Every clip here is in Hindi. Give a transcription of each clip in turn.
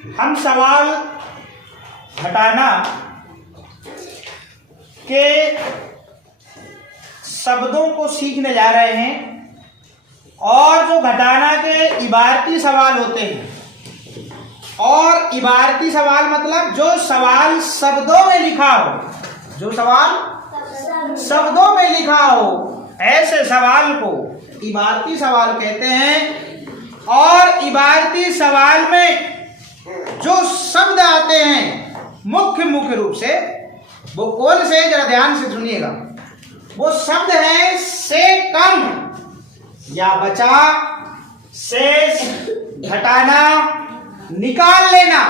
हम सवाल घटाना के शब्दों को सीखने जा रहे हैं और जो घटाना के इबारती सवाल होते हैं, और इबारती सवाल मतलब जो सवाल शब्दों में लिखा हो, जो सवाल शब्दों में लिखा हो, ऐसे सवाल को इबारती सवाल कहते हैं। और इबारती सवाल में जो शब्द आते हैं मुख्य रूप से वो कौन से, जरा ध्यान से सुनिएगा। वो शब्द है से कम या बचा, शेष, घटाना, निकाल लेना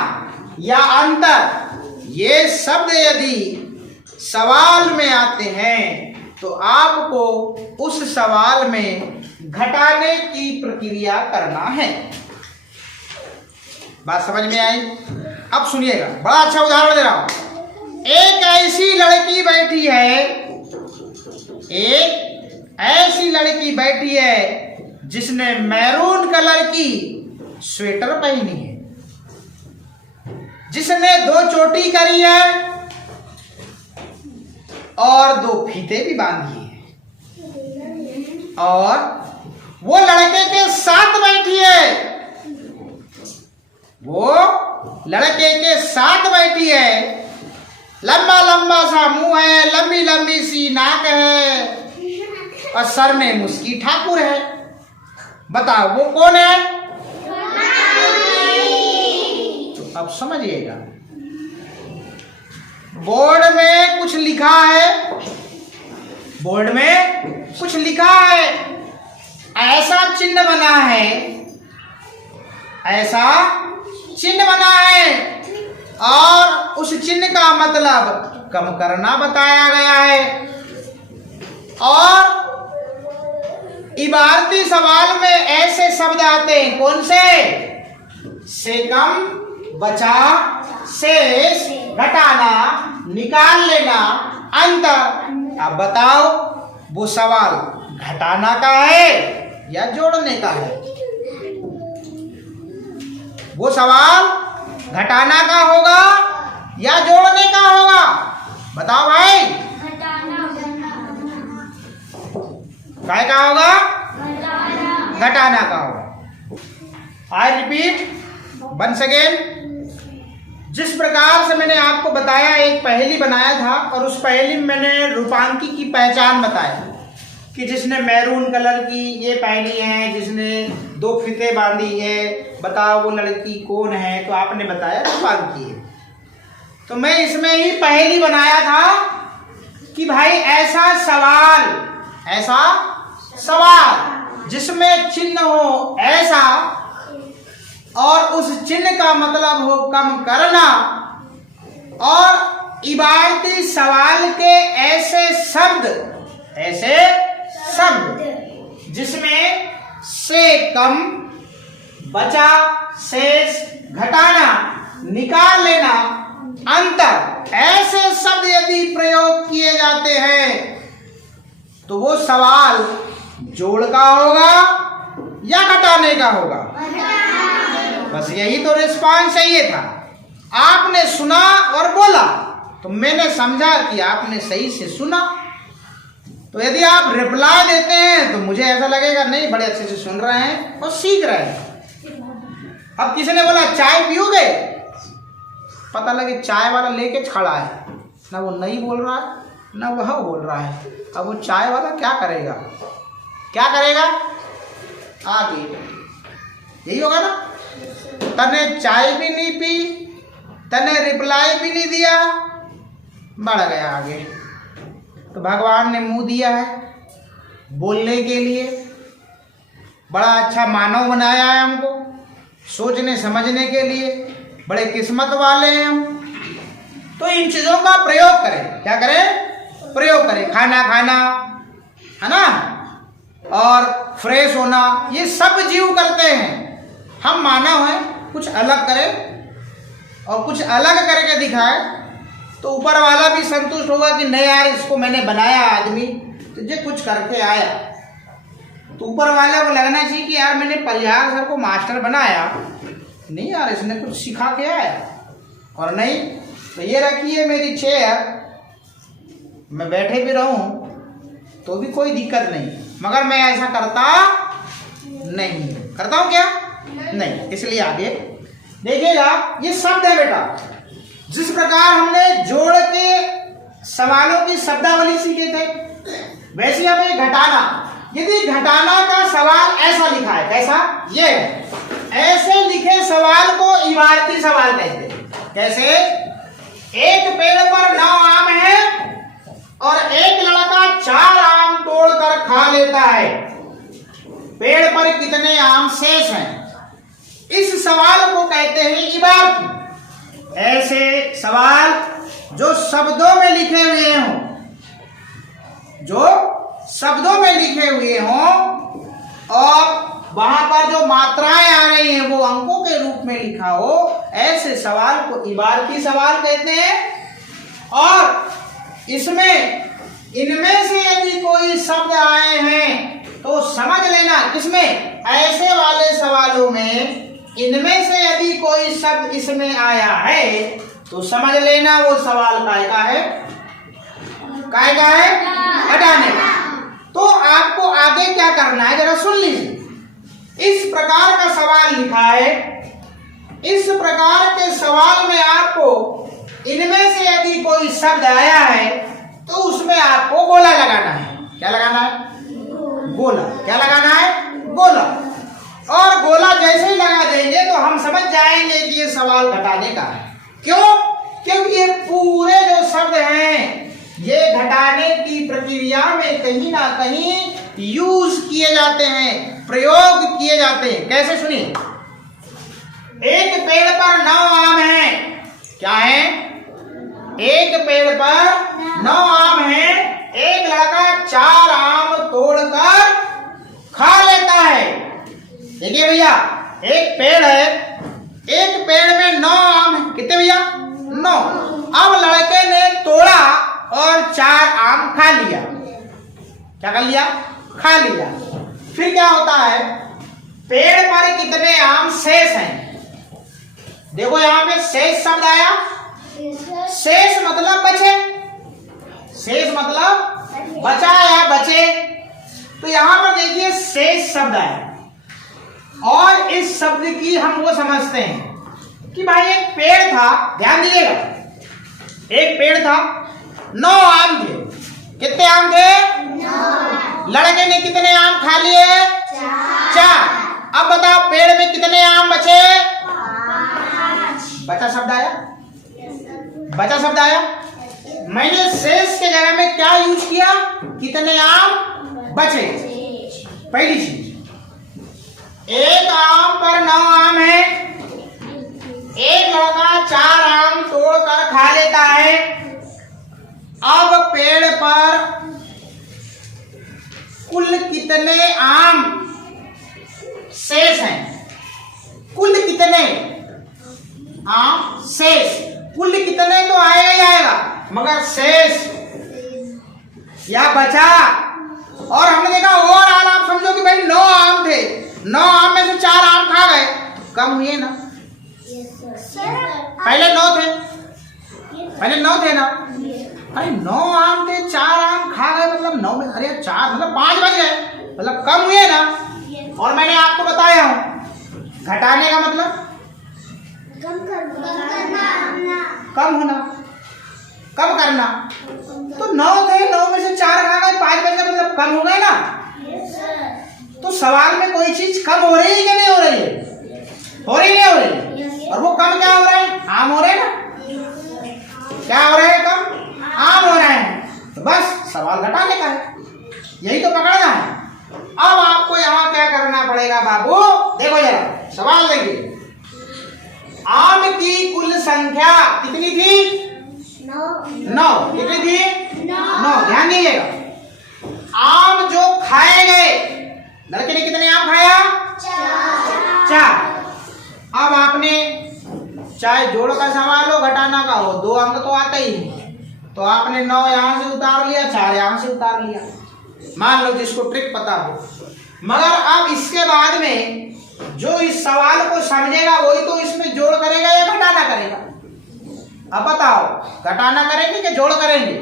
या अंतर। ये शब्द यदि सवाल में आते हैं तो आपको उस सवाल में घटाने की प्रक्रिया करना है। बात समझ में आई? अब सुनिएगा, बड़ा अच्छा उदाहरण दे रहा हूं। एक ऐसी लड़की बैठी है, एक ऐसी लड़की बैठी है जिसने मैरून कलर की स्वेटर पहनी है, जिसने 2 चोटी करी है और 2 फीते भी बांधी है, और वो लड़के के साथ बैठी है, वो लड़के के साथ बैठी है। लंबा लंबा सा मुंह है, लंबी लंबी सी नाक है और सर में मुस्की ठाकुर है। बताओ वो कौन है? तो अब समझिएगा, बोर्ड में कुछ लिखा है, बोर्ड में कुछ लिखा है, ऐसा चिन्ह बना है, ऐसा चिन्ह बना है, और उस चिन्ह का मतलब कम करना बताया गया है। और इबारती सवाल में ऐसे शब्द आते हैं, कौन से कम, बचा, शेष, घटाना, निकाल लेना, अंतर। अब बताओ वो सवाल घटाना का है या जोड़ने का है? वो सवाल घटाना का होगा या जोड़ने का होगा? बताओ भाई। काय का होगा? घटाना का होगा। I repeat once again. जिस प्रकार से मैंने आपको बताया, एक पहेली बनाया था और उस पहेली में मैंने रूपांकी की पहचान बताई कि जिसने मैरून कलर की ये पहनी है, जिसने 2 फीते बांधी है, बताओ वो लड़की कौन है? तो आपने बताया रूपांकी है। तो मैं इसमें ही पहेली बनाया था कि भाई ऐसा सवाल जिसमें चिन्ह हो ऐसा, और उस चिन्ह का मतलब हो कम करना, और इबारती सवाल के ऐसे शब्द जिसमें से कम, बचा, शेष, घटाना, निकाल लेना, अंतर, ऐसे शब्द यदि प्रयोग किए जाते हैं तो वो सवाल जोड़ का होगा या घटाने का होगा? बस यही तो रिस्पॉन्स चाहिए था। आपने सुना और बोला तो मैंने समझा कि आपने सही से सुना। तो यदि आप रिप्लाई देते हैं तो मुझे ऐसा लगेगा नहीं, बड़े अच्छे से सुन रहे हैं और सीख रहे हैं। अब किसी ने बोला चाय पियोगे, पता लगे चाय वाला लेके खड़ा है, ना वो नहीं बोल रहा है ना वह बोल रहा है। अब वो चाय वाला क्या करेगा? आगे यही होगा ना। तने चाय भी नहीं पी, तने रिप्लाई भी नहीं दिया, बढ़ गया आगे। तो भगवान ने मुंह दिया है बोलने के लिए, बड़ा अच्छा मानव बनाया है हमको, सोचने समझने के लिए बड़े किस्मत वाले हैं हम। तो इन चीज़ों का प्रयोग करें। क्या करें? प्रयोग करें। खाना खाना है ना, और फ्रेश होना, ये सब जीव करते हैं। हम मानव हैं, कुछ अलग करें और कुछ अलग करके दिखाए तो ऊपर वाला भी संतुष्ट होगा कि नहीं यार, इसको मैंने बनाया आदमी तो ये कुछ करके आया। तो ऊपर वाले को लगना चाहिए कि यार मैंने परिहार सर को मास्टर बनाया, नहीं यार, इसने कुछ सिखा के आया और नहीं तो ये रखिए मेरी चेयर, मैं बैठे भी रहूं तो भी कोई दिक्कत नहीं, मगर मैं ऐसा करता नहीं। करता हूं क्या? नहीं। इसलिए आगे देखिएगा, ये शब्द है बेटा, जिस प्रकार हमने जोड़ के सवालों की शब्दावली सीखे थे, वैसे हमें घटाना, यदि घटाना का सवाल ऐसा लिखा है, कैसा? ये ऐसे लिखे सवाल को इबारती सवाल कहते हैं। कैसे? एक पेड़ पर 9 आम है और एक लड़का 4 आम तोड़कर खा लेता है, पेड़ पर कितने आम शेष हैं? इस सवाल को कहते हैं इबारती। ऐसे सवाल जो शब्दों में लिखे हुए हों, जो शब्दों में लिखे हुए हों और वहां पर जो मात्राएं आ रही हैं वो अंकों के रूप में लिखा हो, ऐसे सवाल को इबारती सवाल कहते हैं। और इसमें इनमें से यदि कोई शब्द आए हैं तो समझ लेना, किसमें? ऐसे वाले सवालों में इनमें से यदि कोई शब्द इसमें आया है तो समझ लेना वो सवाल काय का है? काय का है? हटाने का। तो आपको आगे क्या करना है जरा सुन लीजिए। इस प्रकार का सवाल लिखा है, इस प्रकार के सवाल में आपको इनमें से यदि कोई शब्द आया है तो उसमें आपको गोला लगाना है। क्या लगाना है? गोला। क्या लगाना है? गोला। और गोला जैसे ही लगा देंगे तो हम समझ जाएंगे कि ये सवाल घटाने का है। क्यों? क्योंकि ये पूरे जो शब्द हैं ये घटाने की प्रक्रिया में कहीं ना कहीं यूज किए जाते हैं, प्रयोग किए जाते हैं। कैसे? सुनिए, एक पेड़ पर 9 आम है। क्या है? एक पेड़ पर 9 आम है, एक लड़का 4 आम तोड़कर खा लेता है। देखिए भैया, एक पेड़ है, एक पेड़ में 9 आम है। कितने भैया? 9। अब लड़के ने तोड़ा और 4 आम खा लिया। क्या कर लिया? खा लिया। फिर क्या होता है? पेड़ पर कितने आम शेष हैं? देखो यहां पे शेष शब्द आया। शेष मतलब बचे, शेष मतलब बचा या बचे। तो यहां पर देखिए शेष शब्द आया और इस शब्द की हम वो समझते हैं कि भाई एक पेड़ था, ध्यान दीजिएगा, एक पेड़ था, 9 आम थे। कितने आम थे? 9। लड़के ने कितने आम खा लिए? 4। अब बताओ पेड़ में कितने आम बचे? 5। बचा शब्द आया? बचा शब्द आया। मैंने शेष के जगह में क्या यूज किया? कितने आम बचे। पहली चीज, एक आम पर 9 आम है, एक लड़का 4 आम तोड़कर खा लेता है। अब पेड़ पर कुल कितने आम शेष हैं? कुल कितने आम शेष? कुल कितने तो आएगा ही आएगा, मगर शेष या बचा। और हमने देखा ओवरऑल आप समझो कि भाई 9 आम थे, 9 आम में से 4 आम खा गए, कम हुए ना? पहले 9 थे, पहले 9 थे ना? अरे 9 आम थे, 4 आम खा गए, मतलब 9 में, अरे 4 मतलब 5 बच गए, मतलब कम हुए ना? और मैंने आपको बताया हूं घटाने का मतलब कम होना, कम करना। तो 9 थे, 9 में से 4 खा गए, 5 बच गए, मतलब कम हो गए ना? तो सवाल में कोई चीज कम हो रही है कि नहीं हो रही है? हो रही नहीं हो रही? और वो कम क्या हो रहा है? आम हो रहे हैं ना? क्या हो रहा है? कम आम हो रहे हैं। तो बस सवाल घटाने का है, यही तो पकड़ना है। अब आपको यहां क्या करना पड़ेगा बाबू? देखो जरा सवाल देखिए, आम की कुल संख्या कितनी थी? 9। कितनी थी? 9। ध्यान दीजिएगा, आम जो खाए गए, लड़के ने कितने आम खाया? 4। अब आपने चाहे जोड़ का सवाल हो घटाना का हो, 2 अंक तो आते ही हैं, तो आपने 9 यहां से उतार लिया, 4 यहां से उतार लिया, मान लो जिसको ट्रिक पता हो। मगर अब इसके बाद में जो इस सवाल को समझेगा वही तो इसमें जोड़ करेगा या घटाना करेगा। अब बताओ, घटाना करेंगे कि जोड़ करेंगे?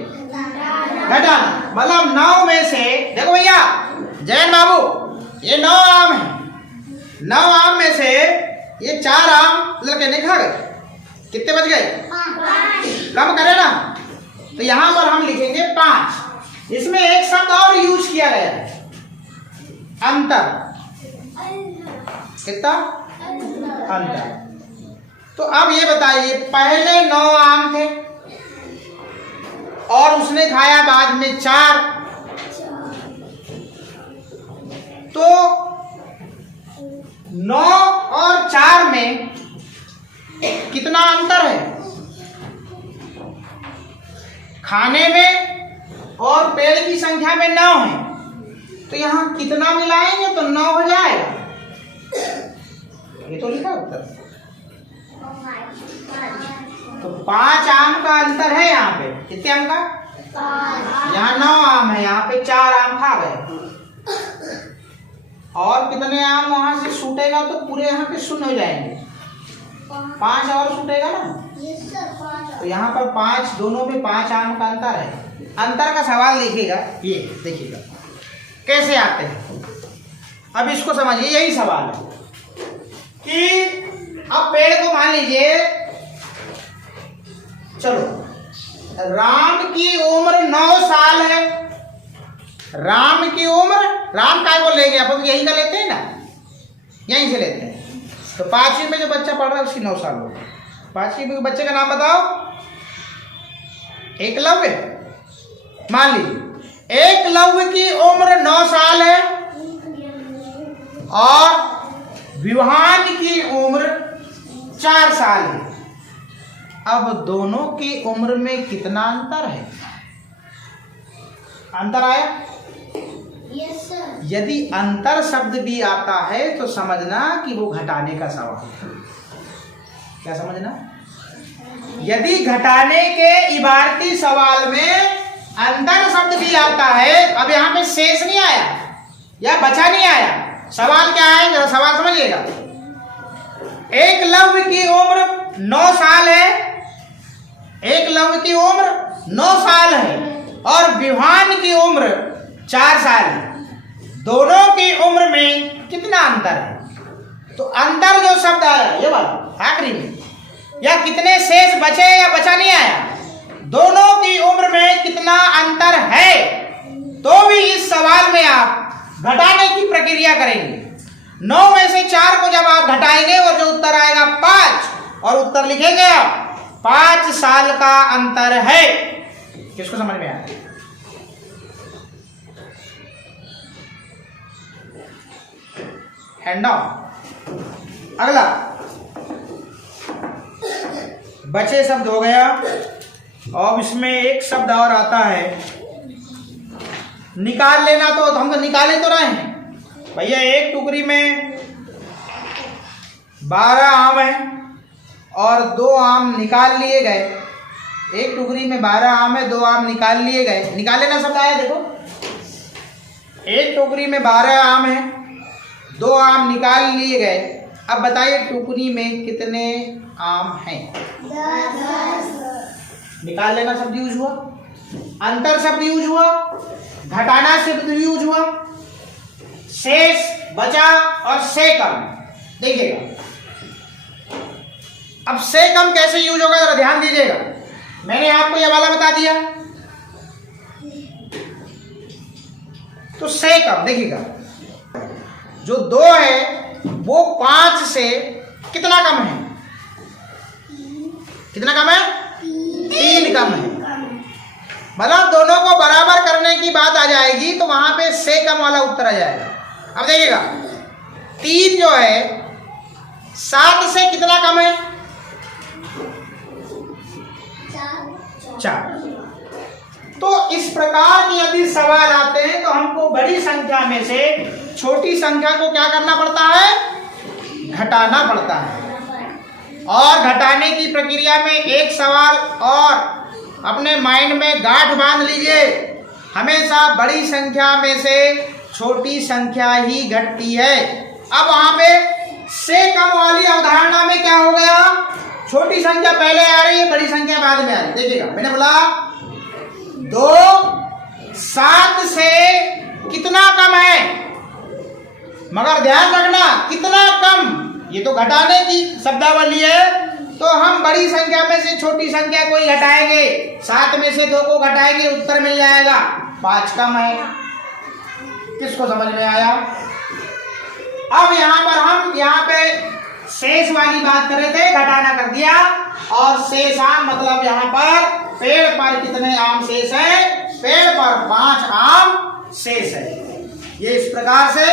घटाना। मतलब 9 में से, देखो भैया जैन बाबू, ये 9 आम है। 9 आम में से ये 4 आम लड़के ने खा गए, कितने बच गए? 5। कम करे ना, तो यहां पर हम लिखेंगे 5। इसमें एक शब्द और यूज किया गया है, अंतर। कितना? अंतर। तो अब ये बताइए, पहले 9 आम थे और उसने खाया बाद में 4, तो 9 और 4 में कितना अंतर है? खाने में और पेड़ की संख्या में 9 है, तो यहां कितना मिलाएंगे तो 9 हो जाएगा। ये तो लिखा उत्तर। तो 5 आम का अंतर है यहाँ पे। कितने आम का? 5। यहाँ 9 आम है, यहाँ पे 4 आम खा गए। और कितने आम वहां से छूटेगा तो पूरे यहाँ पे शून्य हो जाएंगे। 5 और छूटेगा ना, तो यहाँ पर 5, दोनों में 5 आम का अंतर है। अंतर का सवाल देखिएगा, ये देखिएगा कैसे आते हैं। अब इसको समझिए, यही सवाल है कि अब पेड़ को मान लीजिए, चलो राम की उम्र 9 साल है। राम की उम्र, राम काय को लेंगे अपन, यही का लेते हैं ना, यहीं से लेते हैं। तो 5वीं में जो बच्चा पढ़ रहा है उसकी 9 साल हो गई। 5वीं में बच्चे का नाम बताओ। एकलव्य। मान लीजिए एकलव्य की उम्र 9 साल है और विवान की उम्र 4 साल है। अब दोनों की उम्र में कितना अंतर है? अंतर आया? Yes sir. यदि अंतर शब्द भी आता है तो समझना कि वो घटाने का सवाल है। क्या समझना? यदि घटाने के इबारती सवाल में अंतर शब्द भी आता है, अब यहाँ पे शेष नहीं आया या बचा नहीं आया, सवाल क्या है? सवाल समझिएगा। एकलव्य की उम्र 9 साल है, एकलव्य की उम्र 9 साल है और विवान की उम्र 4 साल है। दोनों की उम्र में कितना अंतर है? तो अंतर जो शब्द आया ये वाला आखिरी में, या कितने शेष बचे या बचा नहीं आया, दोनों की उम्र में कितना अंतर है, तो भी इस सवाल में आप घटाने की प्रक्रिया करेंगे। 9 में से 4 को जब आप घटाएंगे और जो उत्तर आएगा 5, और उत्तर लिखेंगे आप 5 साल का अंतर है। किसको समझ में आया? Hand down. अगला बचे शब्द हो गया, और इसमें एक शब्द और आता है, निकाल लेना। तो हम तो निकाले तो रहे हैं भैया। एक टुकड़ी में 12 आम है और 2 आम निकाल लिए गए। एक टुकड़ी में 12 आम है, 2 आम निकाल लिए गए। निकाल लेना शब्द आया, देखो। एक टुकड़ी में 12 आम है, 2 आम निकाल लिए गए। अब बताइए टुकड़ी में कितने आम हैं? 10। निकाल लेना शब्द यूज हुआ, अंतर शब्द यूज हुआ, घटाना शब्द यूज हुआ, शेष बचा और से कम। देखिएगा अब से कम कैसे यूज होगा, जरा ध्यान दीजिएगा। मैंने आपको यह वाला बता दिया। तो से कम देखिएगा, जो 2 है वो 5 से कितना कम है? कितना कम है? 3 कम है। मतलब दोनों को बराबर करने की बात आ जाएगी तो वहां पे से कम वाला उत्तर आ जाएगा। अब देखिएगा 3 जो है 7 से कितना कम है? 4। तो इस प्रकार के यदि सवाल आते हैं तो हमको बड़ी संख्या में से छोटी संख्या को क्या करना पड़ता है? घटाना पड़ता है। और घटाने की प्रक्रिया में एक सवाल और अपने माइंड में गांठ बांध लीजिए, हमेशा बड़ी संख्या में से छोटी संख्या ही घटती है। अब वहां पे से कम वाली अवधारणा में क्या हो गया, छोटी संख्या पहले आ रही है, बड़ी संख्या बाद में आ रही है। देखिएगा, मैंने बोला 2 7 से कितना कम है, मगर ध्यान रखना कितना कम, ये तो घटाने की शब्दावली है, तो हम बड़ी संख्या में से छोटी संख्या को ही घटाएंगे, 7 में से 2 को घटाएंगे, उत्तर मिल जाएगा 5 कम है। किसको समझ में आया? अब यहां पर हम यहाँ पे शेष वाली बात कर रहे थे, घटाना कर दिया, और शेष आम मतलब यहाँ पर पेड़ पर कितने आम शेष है, पेड़ पर 5 आम शेष है। ये इस प्रकार से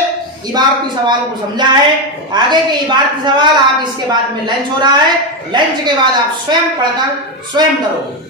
इबारती सवाल को समझा है। आगे के इबारती सवाल आप इसके बाद में लंच हो रहा है, लंच के बाद आप स्वयं पढ़कर स्वयं करोगे।